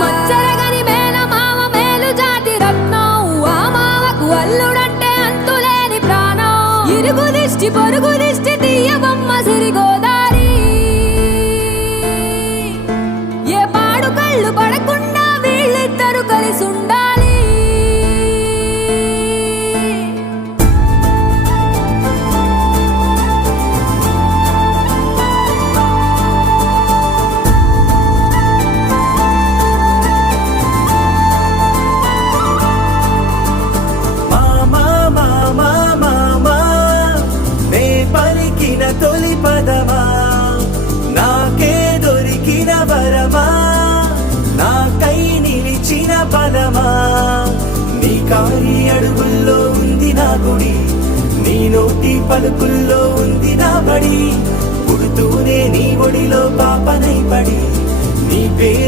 మచ్చరగని మేన మామ మేలు జాతి రత్నం ఆ మామకు అల్లుడంటే అంతులేని ప్రాణం ఇరుగు దిష్టి పొరుగు దిష్టి తీయబొమ్మ సిరిగోదారి ఏ పాడు కళ్ళు పడకుండా వీళ్ళిద్దరు కలిసి ఉండాలి తొలి పదమా నాకే దొరికిన వరమా నాకై నిలిచిన బలమా నీ కారి అడుగుల్లో ఉంది నా గుడి నీ నోటి పలుకుల్లో ఉంది నా బడి పుడుతూనే నీ ఒడిలో పాపనై పడి నీ పేరు